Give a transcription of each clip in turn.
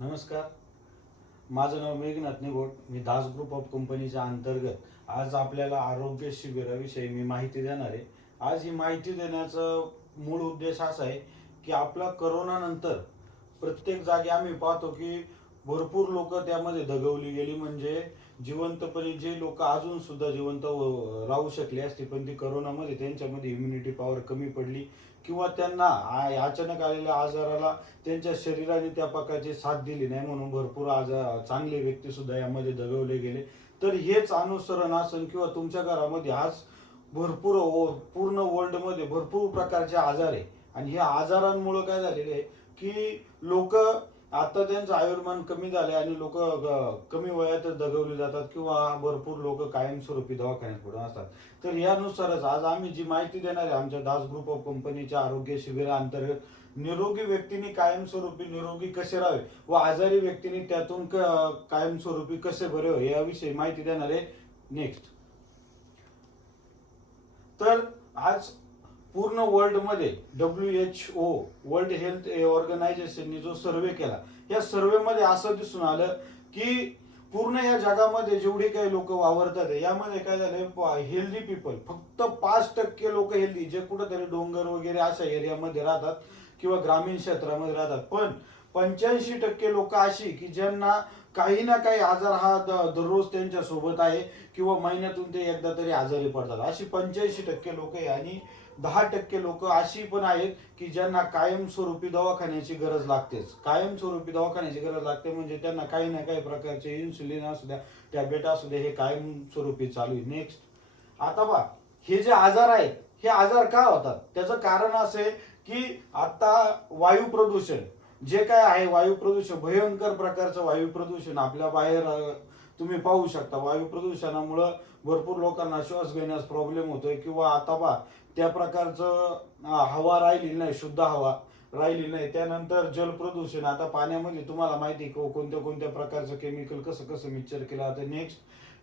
नमस्कार. माझं नाव मेघनाथ निगोड. मी Das group of कंपनीच्या अंतर्गत आज आपल्याला आरोग्य शिबिराविषयी मी माहिती देणार आहे. आज ही माहिती देण्याचा मूळ उद्देश असा आहे की आपला करोना नंतर प्रत्येक जागी आम्ही पाहतो की भरपूर लोक त्यामध्ये दगवली गेली. म्हणजे जिवंतपणे जे लोक अजून सुद्धा जिवंत राहू शकले असते, पण ती करोनामध्ये त्यांच्यामध्ये इम्युनिटी पॉवर कमी पडली किंवा त्यांना अचानक आलेल्या आजाराला त्यांच्या शरीराने त्या प्रकारची साथ दिली नाही, म्हणून भरपूर चांगले व्यक्ती सुद्धा यामध्ये दगवले गेले. तर हेच अनुसरण असेल किंवा तुमच्या घरामध्ये आज पूर्ण वर्ल्डमध्ये भरपूर प्रकारचे आजार आहे आणि ह्या आजारांमुळे काय झालेले आहे की लोक आता त्यांचं आयुर्मान कमी झाले आणि लोक कमी वयातच दगवली जातात किंवा भरपूर लोक कायमस्वरूपी दवाखान्यात पडून असतात. तर यानुसारच आज आम्ही जी माहिती देणार आहे आमच्या दास ग्रुप ऑफ कंपनीच्या आरोग्य शिबिराअंतर्गत निरोगी व्यक्तीने कायमस्वरूपी निरोगी कसे राहावे व आजारी व्यक्तीने त्यातून कायमस्वरूपी कसे बरे व्हावे याविषयी माहिती देणार आहे. नेक्स्ट, तर आज पूर्ण वर्ल्डमध्ये WHO वर्ल्ड हेल्थ ऑर्गनायझेशनने जो सर्वे केला, या सर्वेमध्ये असं दिसून आलं की पूर्ण या जगामध्ये जेवढे काही लोक वावरतात यामध्ये काय झालंय, हेल्दी पीपल फक्त 5% लोक हेल्दी, जे कुठेतरी डोंगर वगैरे अशा एरियामध्ये राहतात किंवा ग्रामीण क्षेत्रामध्ये राहतात. पण 85% लोक अशी की ज्यांना काही ना काही आजार हा दररोज त्यांच्या सोबत आहे किंवा महिन्यातून ते एकदा तरी आजारी पडतात. अशी 85% लोक आहे आणि 10% लोक अशी पण आहेत की ज्यांना कायमस्वरूपी दवाखान्याची गरज लागतेच. कायमस्वरूपी दवाखान्याची गरज लागते म्हणजे त्यांना काही ना काही प्रकारचे इन्सुलिन असू द्या, टॅब्लेट असू द्या, हे कायमस्वरूपी चालू आहे. नेक्स्ट, आता पहा, हे जे आजार आहेत हे आजार का होतात त्याचं कारण असे की आता वायू प्रदूषण जे काय आहे, वायू प्रदूषण भयंकर प्रकारचं वायू प्रदूषण आपल्या बाहेर तुम्ही पाहू शकता. वायू प्रदूषणामुळं भरपूर लोकांना श्वास घेण्यास प्रॉब्लेम होतोय किंवा आता पहा त्या प्रकारचं हवा राहिली नाही, शुद्ध हवा राहिली नाही. त्यानंतर जल प्रदूषण, आता पाण्यामध्ये तुम्हाला माहिती कोणत्या कोणत्या प्रकारचं केमिकल कसं कसं मिक्सचर केलं जातं. नेक्स्ट,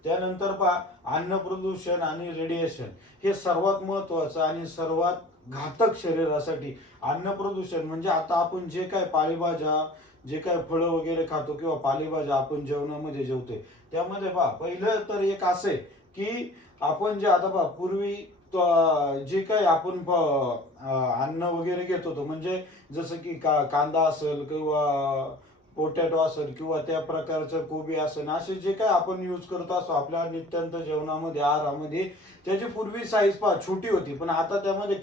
त्यानंतर पहा अन्न प्रदूषण आणि रेडिएशन, हे सर्वात महत्वाचं आणि सर्वात घातक शरीरासाठी. अन्न प्रदूषण म्हणजे आता आपण जे काय पालेभाज्या, जे काय फळं वगैरे खातो किंवा पालेभाज्या आपण जेवणामध्ये जेवतोय त्यामध्ये पहा पहिलं तर एक असे की आपण जे आता पहा पूर्वी जे काही आपण अन्न वगैरे घेत होतो, म्हणजे जसं की कांदा असेल किंवा पोटॅटो असेल किंवा त्या प्रकारचं कोबी असेल, असे जे काय आपण यूज करत असतो आपल्या नित्यंत जेवणामध्ये आहारामध्ये, त्याची पूर्वी साईज पहा छोटी होती, पण आता त्यामध्ये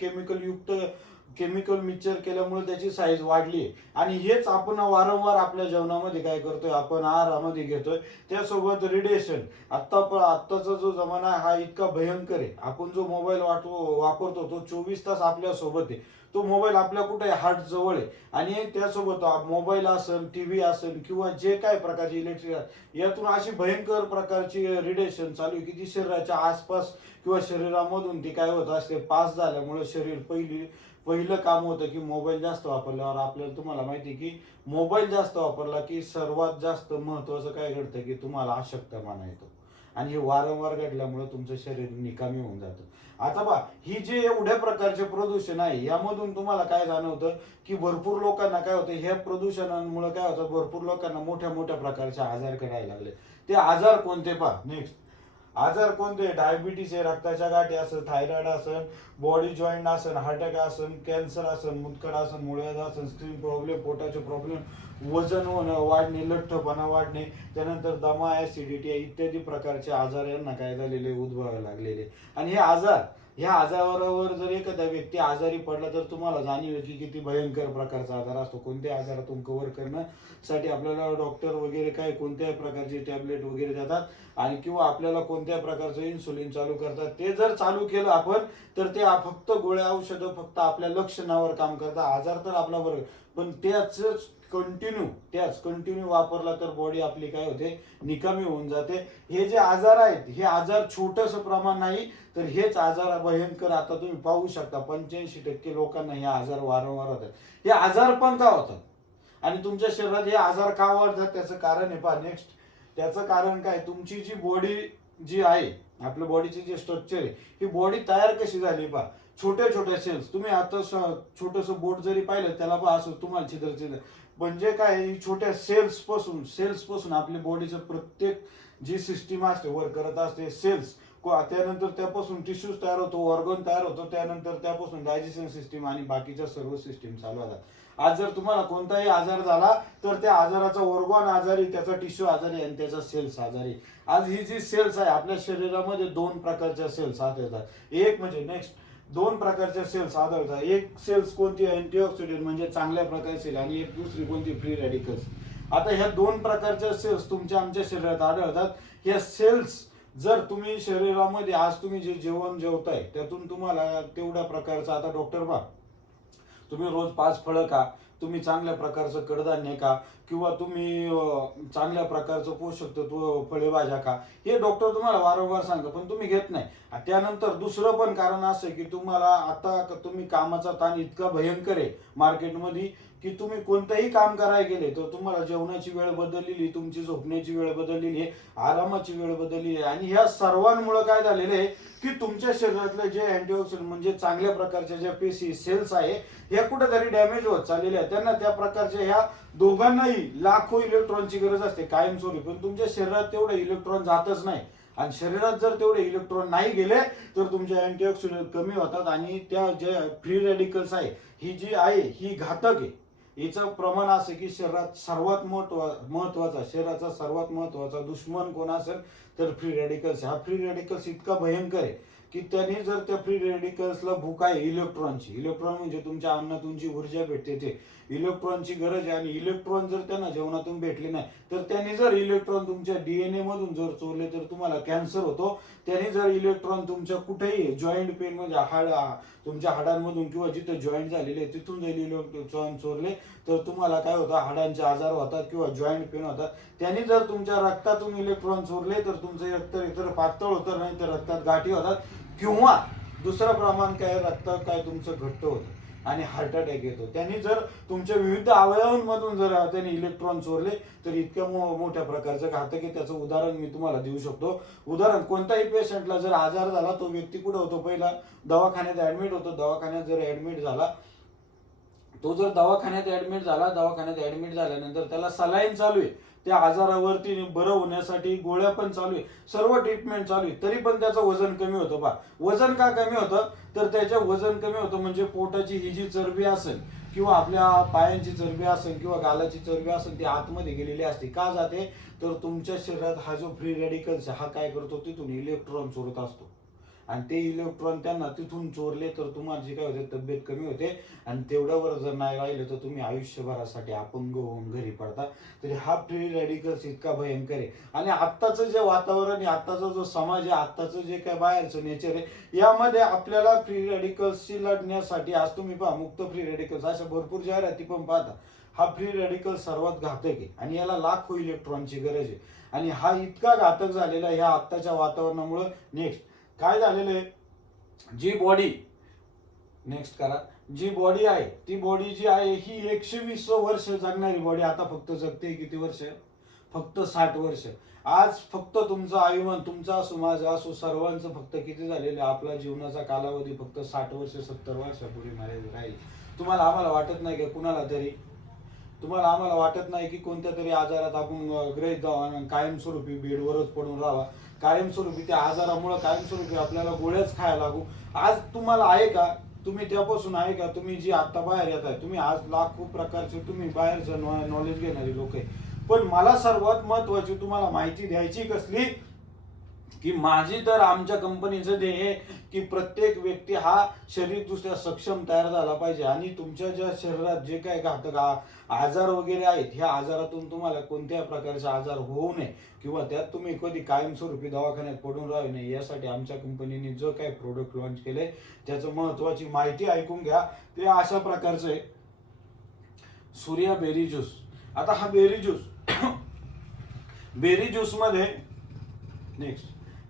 केमिकल मिक्सचर केल्यामुळे त्याची साईज वाढली आहे. आणि हेच आपण वारंवार आपल्या जेवणामध्ये काय करतोय, आपण आहारामध्ये घेतोय. त्यासोबत रेडिएशन, आत्ताचा जो जमाना आहे हा इतका भयंकर आहे. आपण जो मोबाईल वापरतो तो 24 तास आपल्या सोबत आहे. तो मोबाईल आपल्या कुठे हार्ट जवळ आहे आणि त्यासोबत मोबाईल असेल, टीव्ही असेल किंवा जे काय प्रकारची इलेक्ट्रिक, यातून अशी भयंकर प्रकारची रेडिएशन चालू आहे की ती शरीराच्या आसपास किंवा शरीरामधून ती काय होत असते, पास झाल्यामुळे शरीर पहिलं काम होतं की मोबाईल जास्त वापरल्यावर आपल्याला, तुम्हाला माहिती की मोबाईल जास्त वापरला की सर्वात जास्त महत्वाचं काय घडतं की तुम्हाला अशक्तपणा येतो आणि हे वारंवार घडल्यामुळे तुमचं शरीर निकामी होऊन जातं. आता पहा, ही जे एवढ्या प्रकारचे प्रदूषण आहे यामधून तुम्हाला काय जाणवतं की भरपूर लोकांना काय होतं, ह्या प्रदूषणांमुळे काय होतं, भरपूर लोकांना मोठ्या मोठ्या प्रकारचे आजार करायला लागले. ते आजार कोणते पहा. नेक्स्ट, आजार कोणते, डायबिटीस आहे, रक्ताच्या गाठी असेल, थायरॉइड असेल, बॉडी जॉईंट असेल, हार्ट अटॅक असेल, कॅन्सर असेल, मुतखड असेल, मुळव्याध असेल, स्किन प्रॉब्लेम, पोटाचे प्रॉब्लेम, वजन वाढणे, लठ्ठपणा वाढणे, त्यानंतर दमा, ऍसिडिटी इत्यादी प्रकारचे आजार यांना काय झालेले, उद्भवायला लागलेले. आणि ह्या आजारावर जर एखादा व्यक्ती आजारी पडला तर तुम्हाला जाणीव की किती भयंकर प्रकारचा आजार असतो. कोणत्या आजारातून कव्हर करण्यासाठी आपल्याला डॉक्टर वगैरे काय कोणत्या प्रकारचे टॅबलेट वगैरे देतात आणि किंवा आपल्याला कोणत्या प्रकारचं इन्सुलिन चालू करतात. ते जर चालू केलं आपण तर ते फक्त गोळ्या औषधं फक्त आपल्या लक्षणावर काम करतात. आजार तर आपला बरोबर, पण त्याच कंटिन्यू वापरला तर बॉडी आपली काय होते, निकामी होऊन जाते. हे जे आजार आहेत हे आजार छोटंसं प्रमाण नाही, तर हेच आजार भयंकर. आता तुम्ही पाहू शकता 85% लोकांना हे आजार वारंवार होतात. हे आजार पण का होतात आणि तुमच्या शरीरात हे आजार का वाढतात त्याचं कारण आहे पहा. नेक्स्ट, त्याचं कारण काय, तुमची जी बॉडी जी आहे, आपल्या बॉडीचे जे स्ट्रक्चर आहे, ही बॉडी तयार कशी झाली पहा. छोटे छोटे सेल्स, तुम्ही आता छोटंसं बोट जरी पाहिलं त्याला पहा असं तुम्हाला छिद्र म्हणजे काय, ही छोट्या सेल्स पासून आपल्या बॉडीचं प्रत्येक जी सिस्टीम असते वर्क करत असते, सेल्स, त्यानंतर त्यापासून टिश्यूज तयार होतो, ऑर्गन तयार होतो, त्यानंतर त्यापासून डायजेशन सिस्टीम आणि बाकीच्या सर्व सिस्टीम चालू होतात. आज जर तुम्हाला कोणताही आजार झाला तर त्या आजाराचा ऑर्गन आजारी, त्याचा टिश्यू आजारी आणि त्याचा सेल्स आजारी. आज ही जी सेल्स आहे आपल्या शरीरामध्ये 2 प्रकारच्या सेल्स आढळतात. एक म्हणजे नेक्स्ट 2 प्रकारच्या सेल्स आढळतात. एक सेल्स कोणती, अँटीऑक्सिडंट म्हणजे चांगल्या प्रकारचे सेल, आणि एक दुसरी कोणती, फ्री रॅडिकल्स. आता ह्या 2 प्रकारच्या सेल्स तुमच्या आमच्या शरीरात आढळतात. ह्या सेल्स जर तुम्ही शरीरामध्ये आज तुम्ही जे जेवण जेवताय त्यातून तुम्हाला तेवढ्या प्रकारचं, आता डॉक्टर बा तुम्ही रोज 5 फळं खा, तुम्ही चांगल्या प्रकारचं कडधान्य खा, किंवा तुम्ही चांगल्या प्रकारचं पोषक तत्व फळेभाज्या खा, हे डॉक्टर तुम्हाला वारंवार सांगतात, पण तुम्ही घेत नाही. त्यानंतर दुसरं पण कारण असं की तुम्हाला आता तुम्ही कामाचा ताण इतका भयंकर आहे मार्केटमध्ये की तुम्ही कोणतंही काम करायला गेले तर तुम्हाला जेवणाची वेळ बदललेली, तुमची झोपण्याची वेळ बदललेली आहे, आरामाची वेळ बदललेली आहे. आणि ह्या सर्वांमुळे काय झालेलं आहे की तुमच्या शरीरातले जे अँटीऑक्सिडंट म्हणजे चांगल्या प्रकारच्या ज्या पेशी सेल्स आहे ह्या कुठेतरी डॅमेज होत चाललेल्या आहेत. त्यांना त्या प्रकारच्या ह्या दोघांनाही लाखो इलेक्ट्रॉनची गरज असते कायमस्वरूपी, पण तुमच्या शरीरात तेवढे इलेक्ट्रॉन जातच नाही. आणि शरीरात जर तेवढे इलेक्ट्रॉन नाही गेले तर तुमचे अँटीऑक्सिडंट कमी होतात आणि त्या ज्या फ्री रॅडिकल्स आहे ही जी आहे ही घातक आहे. हिचं प्रमाण असं की शरीरात सर्वात महत्वाचा शरीराचा सर्वात महत्वाचा दुश्मन कोण असेल तर फ्री रॅडिकल्स. हा फ्री रॅडिकल्स इतका भयंकर आहे की त्यांनी जर त्या फ्री रॅडिकल्सला भूक आहे इलेक्ट्रॉनची, इलेक्ट्रॉन म्हणजे तुमच्या अन्नातून जी ऊर्जा भेटते ते इलेक्ट्रॉनची गरज आहे, आणि इलेक्ट्रॉन जर त्यांना जेवणातून भेटले नाही तर त्यांनी जर इलेक्ट्रॉन तुमच्या डीएनए मधून जर चोरले तर तुम्हाला कॅन्सर होतो. त्यांनी जर इलेक्ट्रॉन तुमच्या कुठेही जॉईंट पेन म्हणजे तुमच्या हाडांमधून किंवा जिथे जॉईंट झालेले तिथून जर इलेक्ट्रॉन चोरले तर तुम्हाला काय होतं, हाडांचे आजार होतात किंवा जॉईंट पेन होतात. त्यांनी जर तुमच्या रक्तातून इलेक्ट्रॉन चोरले तर तुमचं रक्त एकतर पातळ होतं, नाही तर रक्तात गाठी होतात, किंवा दुसरं प्रमाण काय, रक्तात काय तुमचं घट्ट होतं आणि हार्ट अटॅक येतो. त्यांनी जर तुमच्या विविध अवयवांमधून जर त्यांनी इलेक्ट्रॉन चोरले तर इतक्या मोठ्या प्रकारचं घातक आहे. त्याचं उदाहरण मी तुम्हाला देऊ शकतो. उदाहरण, कोणत्याही पेशंटला जर आजार झाला तो व्यक्ती कुठं होतो, पहिला दवाखान्यात ऍडमिट होतो. दवाखान्यात जर ऍडमिट झाला, तो जर दवाखान्यात ऍडमिट झाल्यानंतर त्याला सलाईन चालू आहे, त्या आजारावरती बरं होण्यासाठी गोळ्या पण चालू आहे, सर्व ट्रीटमेंट चालू आहे, तरी पण त्याचं वजन कमी होतं. पहा वजन का कमी होतं तर त्याचं वजन कमी होतं म्हणजे पोटाची ही जी चरबी असेल किंवा आपल्या पायांची चरबी असेल किंवा गालाची चरबी असेल ती आतमध्ये गेलेली असते. का जाते तर तुमच्या शरीरात हा जो फ्री रॅडिकल्स हा काय करतो, तिथून इलेक्ट्रॉन चोरत असतो, आणि ते इलेक्ट्रॉन त्यांना तिथून चोरले तर तुम्हाला काय होते, तब्येत कमी होते, आणि तेवढ्यावर जर नाही राहिलं तर तुम्ही आयुष्यभरासाठी अपंग होऊन घरी पडता. तरी हा फ्री रॅडिकल्स इतका भयंकर आहे. आणि आत्ताचं जे वातावरण आहे, आत्ताचा जो समाज आहे, आत्ताचं जे काय बाहेरचं नेचर आहे, यामध्ये आपल्याला फ्री रॅडिकल्सशी लढण्यासाठी आज तुम्ही पहा मुक्त फ्री रॅडिकल्स अशा भरपूर जाहिराती पण पाहता. हा फ्री रॅडिकल सर्वात घातक आहे आणि याला लाखो इलेक्ट्रॉनची गरज आहे. आणि हा इतका घातक झालेला ह्या आत्ताच्या वातावरणामुळे. नेक्स्ट काय झालेलं आहे, जी बॉडी जी बॉडी आहे ती बॉडी जी आहे ही 120 वर्ष जगणारी बॉडी आता फक्त जगते किती वर्ष, फक्त 60 वर्ष. आज फक्त तुमचं आयुष्य, तुमचा असो माझा असो सर्वांचं फक्त किती झालेलं आहे, आपला जीवनाचा कालावधी फक्त 60 वर्ष 70 वर्षापूर्वी मर्यादित राहील. आम्हाला वाटत नाही का आम्हाला वाटत नाही की कोणत्या तरी आजारात आपण ग्रहित जाऊ कायमस्वरूपी बेडवरच पडून राहावा, कायमस्वरूपी त्या आजारामुळे कायमस्वरूपी आपल्याला गोळ्याच खायला लागू. आज तुम्हाला आहे का, तुम्ही त्यापासून आहे का, तुम्ही जी आता बाहेर येत आहे, तुम्ही आज लाखो प्रकारचे तुम्ही बाहेरचं नॉलेज घेणारी लोक आहे, पण मला सर्वात महत्वाची तुम्हाला माहिती द्यायची कसली की माझी तर आमच्या कंपनीचं ध्येय आहे की प्रत्येक व्यक्ती हा शरीर दुसऱ्या सक्षम तयार झाला पाहिजे. आणि तुमच्या ज्या शरीरात जे काय घातक आजार वगैरे आहेत ह्या आजारातून तुम्हाला कोणत्या प्रकारचे आजार होऊ नये किंवा त्यात तुम्ही कधी कायमस्वरूपी दवाखान्यात पडून राहू नये यासाठी आमच्या कंपनीने जो काही प्रोडक्ट लॉन्च केले त्याचं महत्वाची माहिती ऐकून घ्या. ते अशा प्रकारचं आहे, सूर्या बेरी ज्यूस. आता हा बेरी ज्यूस मध्ये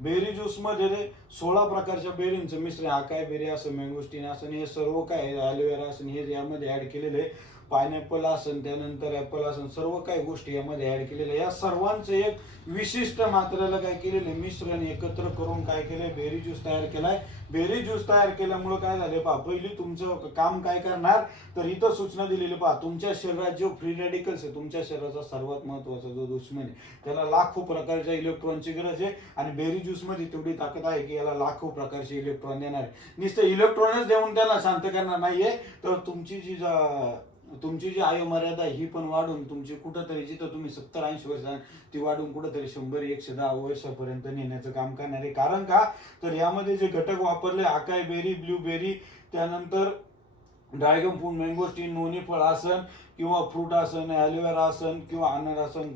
बेरी ज्यूस मध्ये 16 प्रकारच्या बेरींचं मिश्रण, आकाय बेरी असं, मँगोस्टीन असं, हे सर्व काय ॲलोवेरा असं हे यामध्ये ऍड केलेलं आहे. पायनॅपल असेल, त्यानंतर ॲपल असेल, सर्व काही गोष्टी यामध्ये ॲड केलेल्या. या सर्वांचं एक विशिष्ट मात्रेला काय केलेलं मिश्रण एकत्र करून काय केलंय, बेरी ज्यूस तयार केलाय. बेरी ज्यूस तयार केल्यामुळे काय झाले पहा, पहिली तुमचं काम काय करणार, तर इथं सूचना दिलेली पहा, तुमच्या शरीरात जो फ्री रेडिकल्स आहे, तुमच्या शरीराचा सर्वात महत्वाचा जो दुश्मन आहे, त्याला लाखो प्रकारच्या इलेक्ट्रॉनची गरज आहे. आणि बेरी ज्यूस मध्ये तेवढी ताकद आहे की याला लाखो प्रकारचे इलेक्ट्रॉन देणार आहे. नुसतं इलेक्ट्रॉनच देऊन त्याला शांत करणार नाहीये, तर तुमची जी आयु मर्यादा ही पण वाढून तुमची कुठंतरी, जिथं तुम्ही 70-80 वर्ष ती वाढून कुठंतरी 100-110 वर्षापर्यंत नेण्याचं काम करणार आहे. कारण का, तर यामध्ये जे घटक वापरले, अकाई बेरी, ब्लूबेरी, त्यानंतर ड्रॅगन फ्रूट, मँगोस्टीन, नोनी फळ आसन किंवा फ्रूट आसन, ॲलोवेरा आसन किंवा अनार आसन,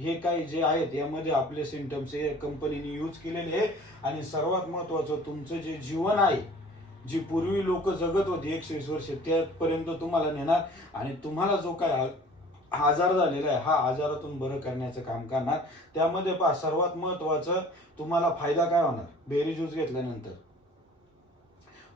हे काही जे आहेत यामध्ये आपले सिम्पटम्स हे कंपनीने यूज केलेले आहे. आणि सर्वात महत्वाचं, तुमचं जे जीवन आहे, जी पूर्वी लोक जगत होती 120 वर्ष, त्यापर्यंत तुम्हाला नेणार. आणि तुम्हाला जो काय आजार झालेला आहे, हा आजारातून बरं करण्याचं काम करणार. त्यामध्ये पहा, सर्वात महत्वाचं तुम्हाला फायदा काय होणार, बेरी ज्यूस घेतल्यानंतर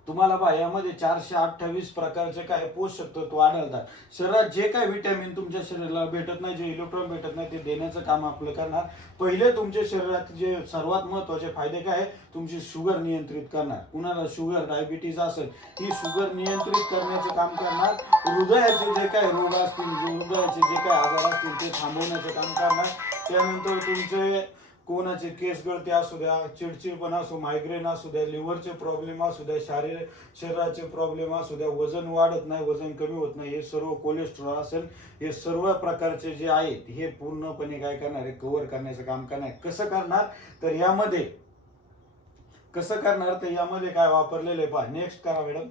तुम्हाला पहा यामध्ये 428 प्रकारचे काय पोषक तत्व आढळतात. शरीरात जे काय व्हिटॅमिन तुमच्या शरीराला भेटत नाही, जे इलेक्ट्रॉन भेटत नाही, ते देण्याचं काम आपलं करणार. पहिले तुमच्या शरीरात जे सर्वात महत्वाचे फायदे काय आहे, तुमची शुगर नियंत्रित करणार. कुणाला शुगर, डायबिटीज असेल, ही शुगर नियंत्रित करण्याचं काम करणार. हृदयाचे जे काय रोग असतील, हृदयाचे जे काय आजार असतील, ते थांबवण्याचं काम करणार. त्यानंतर तुमचे कोणाचे केस गळते असू द्या, चिडचिडपणा असो, मायग्रेन असू द्या, लिव्हरचे प्रॉब्लेम असू द्या, शरीराचे प्रॉब्लेम असू द्या, वजन वाढत नाही, वजन कमी होत नाही, हे सर्व कोलेस्ट्रॉल असेल, हे सर्व प्रकारचे जे आहेत हे पूर्णपणे काय करणार आहे, कव्हर करण्याचं काम करणार. कसं करणार, तर यामध्ये काय वापरलेलं आहे पहा. नेक्स्ट करा मॅडम.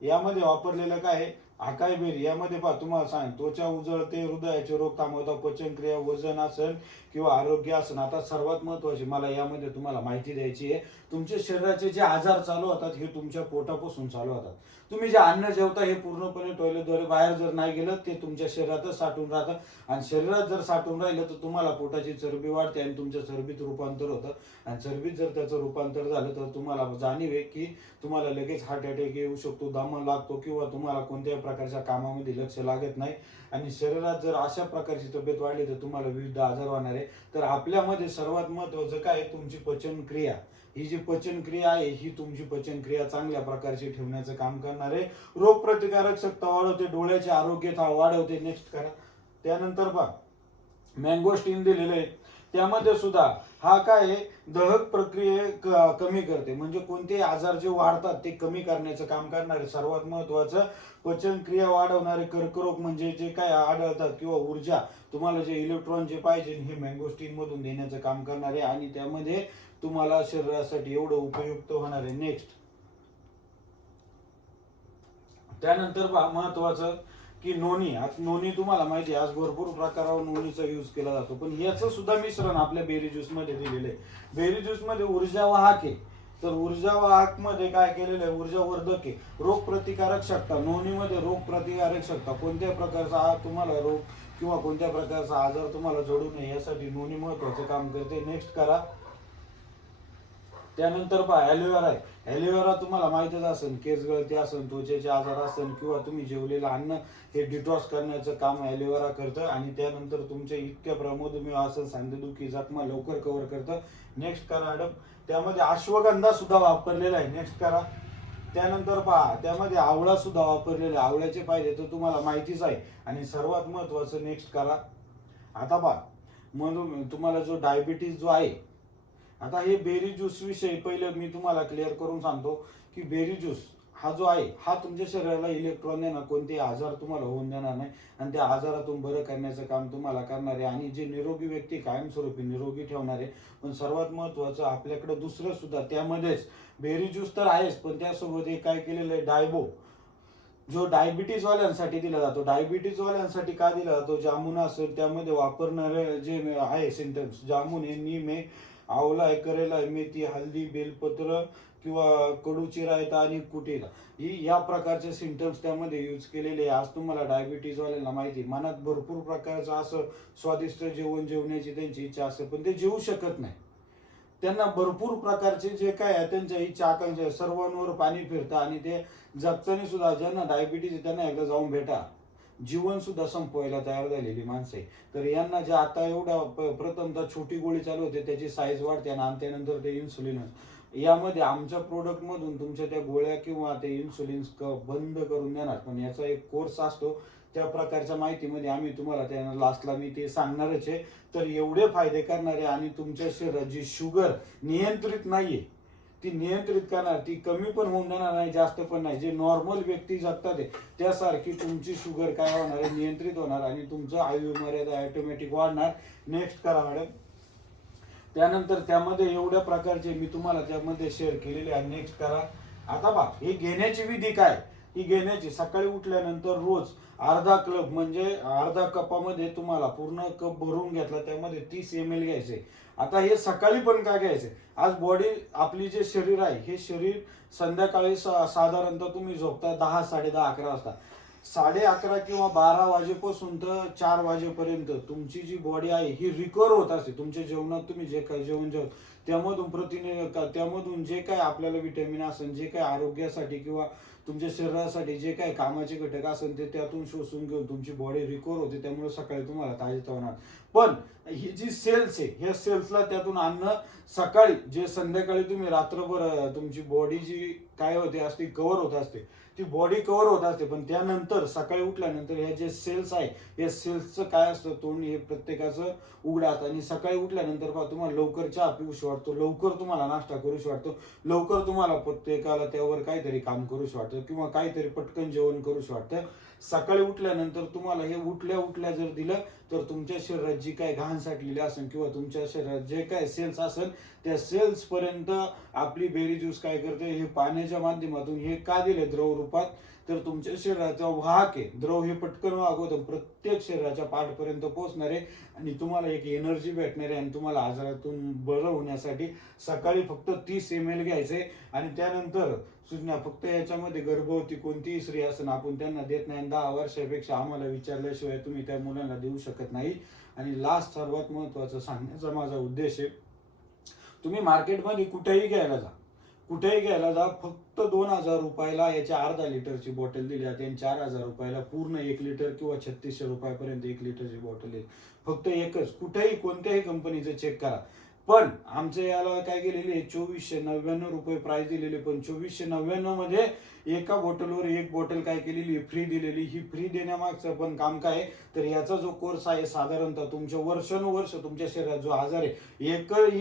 यामध्ये वापरलेलं काय आहे, अकाई बेरी. यामध्ये पहा तुम्हाला सांग, त्वचा उजळते, हृदयाचे रोग थांबवतात, पचनक्रिया, वजन असेल किंवा आरोग्य असेल. आता सर्वात महत्वाची मला यामध्ये तुम्हाला माहिती द्यायची आहे, तुमच्या शरीराचे जे आजार चालू होतात हे तुमच्या पोटापासून चालू होतात. तुम्ही जे अन्न जेवता हे पूर्णपणे टॉयलेटद्वारे बाहेर जर नाही गेलं, ते तुमच्या शरीरातच साठून राहतं. आणि शरीरात जर साठून राहिलं तर तुम्हाला पोटाची चरबी वाढते आणि तुमच्या चरबीत रूपांतर होतं. आणि चरबीत जर त्याचं रूपांतर झालं तर तुम्हाला जाणीव आहे की तुम्हाला लगेच हार्ट अटॅक येऊ शकतो, दम लागतो, किंवा तुम्हाला कोणत्याही प्रकारच्या कामामध्ये लक्ष लागत नाही. आणि शरीरात जर अशा प्रकारची तब्येत वाढली तर तुम्हाला विविध आजार होणार आहे. तर आपल्यामध्ये सर्वात महत्वाचं काय, तुमची पचनक्रिया. ही जी पचनक्रिया आहे ही तुमची पचनक्रिया चांगल्या प्रकारची ठेवण्याचं काम करणार आहे. रोगप्रतिकारक शक्ती वाढवते, डोळ्याचे आरोग्य वाढवते. नेक्स्ट करा. त्यानंतर पहा, मँगोस्टीन दिलेलं आहे. त्यामध्ये सुद्धा हा काय दहक प्रक्रिये कमी करते, म्हणजे कोणतेही आजार जे वाढतात ते कमी करण्याचं काम करणारे. सर्वात महत्वाचं, पचनक्रिया वाढवणारे, कर्करोग म्हणजे जे काय आढळतात किंवा ऊर्जा, तुम्हाला जे इलेक्ट्रॉन जे पाहिजे हे मँगोस्टीन मधून देण्याचं काम करणारे. आणि त्यामध्ये तुम्हाला शरीरासाठी एवढं उपयुक्त होणार आहे. नेक्स्ट. त्यानंतर पहा महत्वाचं की नोनी. आज नोनी तुम्हाला माहिती आहे, आज भरपूर प्रकारावर नोनीचा यूज केला जातो, पण याचं सुद्धा मिश्रण आपल्या बेरी ज्यूस मध्ये दिलेलं आहे. बेरी ज्यूस मध्ये ऊर्जा वाहक आहे, तर ऊर्जा वाहक मध्ये काय केलेलं आहे, ऊर्जावर्धक आहे, रोग प्रतिकारक शक्ती. नोनी मध्ये रोग प्रतिकारक शक्ती, कोणत्या प्रकारचा तुम्हाला रोग किंवा कोणत्या प्रकारचा आजार तुम्हाला जडू नये यासाठी नोनी महत्वाचं काम करते. नेक्स्ट करा. त्यानंतर पहा, ॲलोवेरा आहे. ॲलोवेरा तुम्हाला माहितच असेल, केस गळती असेल, त्वचेचे आजार असेल किंवा तुम्ही जेवलेलं अन्न हे डिटॉक्स करण्याचं काम ॲलोवेरा करतं. आणि त्यानंतर तुमचे इतक्या प्रमोदमेह असेल, सांधेदुखी, जखमा लवकर कव्हर करतं. नेक्स्ट करा मॅडम. त्यामध्ये अश्वगंधा सुद्धा वापरलेला आहे. नेक्स्ट करा. त्यानंतर पहा, त्यामध्ये आवळा सुद्धा वापरलेला आहे. आवळ्याचे फायदे तर तुम्हाला माहितीच आहे. आणि सर्वात महत्वाचं, नेक्स्ट करा. आता पहा, म्हणून तुम्हाला जो डायबिटीज जो आहे, आता हे बेरी ज्यूस विषयी पहिलं मी तुम्हाला क्लिअर करून सांगतो की बेरी ज्यूस हा जो आहे हा तुमच्या शरीराला इलेक्ट्रॉन देणार, कोणते आजार तुम्हाला होऊन देणार नाही आणि त्या आजारातून बरं करण्याचं काम तुम्हाला करणार आहे. आणि जे निरोगी व्यक्ती कायमस्वरूपी निरोगी ठेवणार आहे. पण सर्वात महत्वाचं, आपल्याकडे दुसरं सुद्धा त्यामध्येच बेरी ज्यूस तर आहेच, पण त्यासोबत एक काय केलेलं आहे, डायबो, जो डायबिटीज वाल्यांसाठी दिला जातो. डायबिटीज वाल्यांसाठी का दिला जातो, जामुन असेल, त्यामध्ये वापरणारे जे आहे सिम्पटम्स, जामुन आहे, नीम आहे, आवळा आहे, करेला आहे, मेथी, हल्दी, बेलपत्र किंवा कडूचिरा आहेत आणि कुटेला, ही या प्रकारचे सिम्पटम्स त्यामध्ये यूज केलेले आहे. आज तुम्हाला डायबिटीज वाल्यांना माहिती, मनात भरपूर प्रकारचं असं स्वादिष्ट जेवण जेवण्याची त्यांची इच्छा असते, पण ते जेवू शकत नाही. त्यांना भरपूर प्रकारचे जे काय आहे त्यांच्या इच्छा आकांक्षा सर्वांवर पाणी फिरतं आणि ते जगताना सुद्धा ज्यांना डायबिटीज त्यांना एकदा जाऊन भेटा. जीवन सुद्धा संपवायला तयार झालेली माणसं आहे. तर यांना जे आता एवढा प्रथमतः छोटी गोळी चालू होते त्याची साईज वाढते आणि त्यानंतर ते इन्सुलिन, यामध्ये आमच्या प्रोडक्टमधून तुमच्या त्या गोळ्या किंवा ते इन्सुलिन बंद करून देणार. पण याचा एक कोर्स असतो, त्या प्रकारच्या माहितीमध्ये आम्ही तुम्हाला त्या लास्टला मी ते सांगणारच आहे. तर एवढे फायदे करणारे आणि तुमच्या शरीरात जी शुगर नियंत्रित नाहीये ती नियंत्रित करणार, ती कमी पण होऊन जाणार नाही, जास्त पण नाही. जे नॉर्मल व्यक्ती जगतात त्यासारखी तुमची शुगर काय होणार आहे, नियंत्रित होणार आणि तुमचं आयु मर्यादा ऑटोमॅटिक वाढणार. नेक्स्ट करा मॅडम. त्यानंतर त्यामध्ये एवढ्या प्रकारचे मी तुम्हाला त्यामध्ये शेअर केलेले आहे. नेक्स्ट करा. आता बा हे घेण्याची विधी काय, ही घेण्याची सकाळी उठल्यानंतर रोज अर्धा कप म्हणजे अर्धा कपामध्ये तुम्हाला पूर्ण कप भरून घेतला त्यामध्ये 30 ml घ्यायचे. आता हे सकाळी पण काय घ्यायचे, आज बॉडी आपली जे शरीर आहे हे शरीर संध्याकाळी साधारणतः तुम्ही झोपता 10, 10:30, 11 वाजता. 11:30 किंवा 12 वाजेपासून तर 4 वाजेपर्यंत तुमची जी बॉडी आहे ही रिकवर होत असते. तुमच्या जेवणात तुम्ही जे काय जेवण त्यामधून प्रथिने त्यामधून जे काय आपल्याला विटॅमिन असेल, जे काय आरोग्यासाठी किंवा तुमच्या शरीरासाठी जे काय कामाचे घटक असेल ते त्यातून शोषून घेऊन तुमची बॉडी रिकवर होते. त्यामुळे सकाळी तुम्हाला ताजेतवाना. पण ही जी सेल्स आहे ह्या सेल्सला त्यातून अन्न सकाळी जे संध्याकाळी तुम्ही रात्रभर तुमची बॉडी जी काय होते असते कव्हर होत असते, ती बॉडी कव्हर होत असते. पण त्यानंतर सकाळी उठल्यानंतर ह्या जे सेल्स आहे या सेल्सचं काय असतं, तोंड हे प्रत्येकाचं उघडात. आणि सकाळी उठल्यानंतर पहा तुम्हाला लवकर चहा पिऊशी वाटतो, लवकर तुम्हाला नाश्ता करूशी वाटतो, लवकर तुम्हाला प्रत्येकाला त्यावर काहीतरी काम करूशी वाटतं किंवा काहीतरी पटकन जेवण करूशी वाटतं. सकाळी उठल्यानंतर तुम्हाला हे उठल्या उठल्या जर दिलं तर तुमच्या शरीरात जी काय घाण साठलेली असेल किंवा तुमच्या शरीरात जे काय सेल्स असेल त्या सेल्स पर्यंत आपली बेरीजूस काय करते, हे पाण्याच्या माध्यमातून हे का दिले द्रव रूपात, तर तुमच्या शरीराचा वाहक आहे द्रव हे पटकन वाहक प्रत्येक शरीराच्या पाठपर्यंत पोहोचणार आहे आणि तुम्हाला एक एनर्जी भेटणार आहे. आणि तुम्हाला आजारातून बरं होण्यासाठी सकाळी फक्त 30 ml घ्यायचे. आणि त्यानंतर सूचना फक्त याच्यामध्ये गर्भवती कोणतीही स्त्री असेल आपण त्यांना देत नाही. 10 वर्षापेक्षा आम्हाला विचारल्याशिवाय तुम्ही त्या मुलांना देऊ शकत नाही. आणि लास्ट सर्वात महत्वाचं सांगण्याचा माझा उद्देश आहे, तुम्ही मार्केटमध्ये कुठेही घ्यायला जा, फक्त 2000 रुपयाला याच्या अर्धा लिटरची बॉटल दिली जाते आणि 4000 रुपयाला पूर्ण 1 लिटर किंवा 3600 रुपयापर्यंत 1 लिटरची बॉटल आहे. फक्त एकच, कुठेही कोणत्याही कंपनीचं चेक करा. पण आमच्या याला काय केलेले 2499 रुपये प्राइस दिलेले. पण 2499 मध्ये एका बॉटलवर एक बॉटल काय केलेली फ्री दिलेली. ही फ्री देण्यामागचं पण काम काय, तर याचा जो कोर्स आहे साधारणतः तुमच्या वर्षानुवर्ष तुमच्या शरीरात जो आजार आहे एकच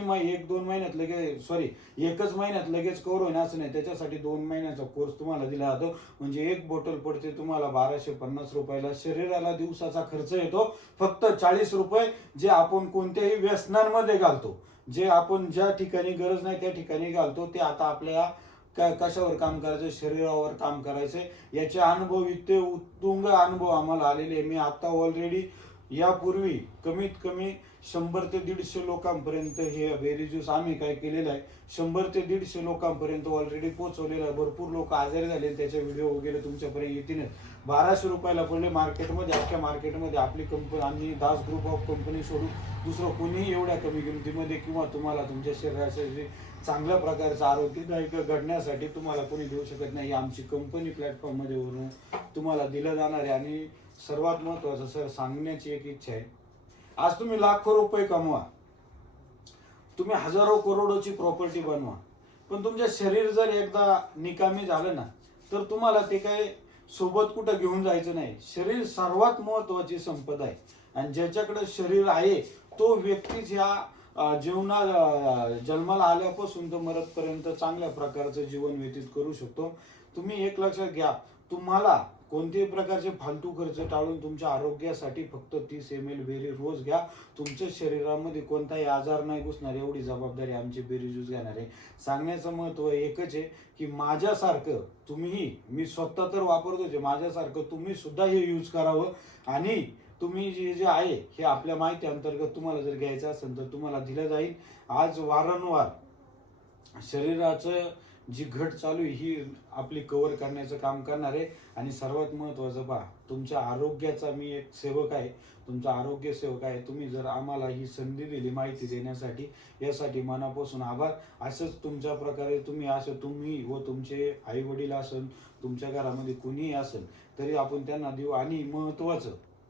महिन्यात लगेच कव्हर होईन असं नाही. त्याच्यासाठी 2 महिन्याचा कोर्स तुम्हाला दिला जातो. म्हणजे एक बॉटल पडते तुम्हाला 1250 रुपयाला. शरीराला दिवसाचा खर्च येतो फक्त 40 रुपये, जे आपण कोणत्याही व्यसनांमध्ये घालतो, जे आपण ज्या ठिकाणी गरज नाही त्या ठिकाणी घालतो. ते आता आपल्या कशावर काम करायचं, शरीरावर काम करायचंय. याचे अनुभव इतके उत्तुंग अनुभव आम्हाला आलेले. मी आता ऑलरेडी यापूर्वी कमीत कमी 100 ते 150 लोकांपर्यंत हे बेरीजूस आम्ही काय केलेलं आहे, 100 ते 150 लोकांपर्यंत ऑलरेडी पोहोचवलेलं आहे. भरपूर लोक आजारी झाले, त्याचे व्हिडिओ वगैरे तुमच्यापर्यंत येतील. 1200 रुपयाला पडले मार्केटमध्ये. अख्ख्या मार्केटमध्ये आपली कंपनी आम्ही दास ग्रुप ऑफ कंपनी सोडून दुसरं कोणीही एवढ्या कमी किमतीमध्ये किंवा तुम्हाला तुमच्या शरीराचे जे चांगल्या प्रकारचं आरोग्यदायक घडण्यासाठी तुम्हाला कोणी देऊ शकत नाही. आमची कंपनी प्लॅटफॉर्ममध्ये वरून तुम्हाला दिलं जाणार आहे. आणि सर्वात महत्त्वाचं सर सांगण्याची एक इच्छा आहे, आज तुम्ही लाखो रुपये कमवा, तुम्ही हजारो करोडोची प्रॉपर्टी बनवा, पण तुमचं शरीर जर एकदा निकामी झालं ना तर तुम्हाला ते काय सोबत कुठं घेऊन जायचं नाही. शरीर सर्वात महत्वाची संपदा आहे आणि ज्याच्याकडे शरीर आहे तो व्यक्तीच ह्या जन्माला आल्यापासून तर मरतपर्यंत चांगल्या प्रकारचं जीवन व्यतीत करू शकतो. तुम्ही एक लक्षात घ्या, तुम्हाला कोणत्याही प्रकारचे फालतू खर्च टाळून तुमच्या आरोग्यासाठी फक्त 30 ml बेरी रोज घ्या. तुमच्या शरीरामध्ये कोणताही आजार नाही घुसणार एवढी जबाबदारी आमची बेरीजूस घेणार आहे. सांगण्याचं महत्व एकच आहे की माझ्यासारखं तुम्हीही, मी स्वतः तर वापरतोच, माझ्यासारखं तुम्ही सुद्धा हे यूज करावं. आणि तुम्ही जे आहे हे आपल्या माहिती अंतर्गत तुम्हाला जर घ्यायचं असेल तर तुम्हाला दिलं जाईल. आज वारंवार शरीराचं जी घट चालू आहे ही आपली कव्हर करण्याचं काम करणार आहे. आणि सर्वात महत्त्वाचं पहा, तुमच्या आरोग्याचा मी एक सेवक आहे, तुमचा आरोग्य सेवक आहे. तुम्ही जर आम्हाला ही संधी दिली माहिती देण्यासाठी, यासाठी मनापासून आभार. असंच तुमच्या प्रकारे तुम्ही व तुमचे आई वडील असेल, तुमच्या घरामध्ये कुणीही असेल तरी आपण त्यांना देऊ. आणि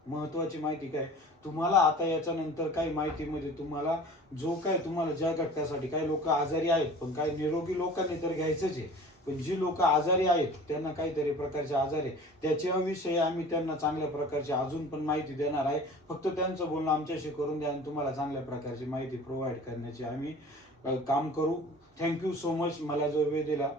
महत्त्वाची माहिती काय, तुम्हाला आता याच्यानंतर काही माहितीमध्ये तुम्हाला ज्या घटकासाठी, काही लोक आजारी आहेत पण काही निरोगी लोकांनी तर घ्यायचंच आहे, पण जी लोक आजारी आहेत त्यांना काहीतरी प्रकारचे आजार आहे त्याच्याविषयी आम्ही त्यांना चांगल्या प्रकारची अजून पण माहिती देणार आहे. फक्त त्यांचं बोलणं आमच्याशी करून द्या आणि तुम्हाला चांगल्या प्रकारची माहिती प्रोव्हाइड करण्याची आम्ही काम करू. थँक्यू सो मच मला जो वेळ दिला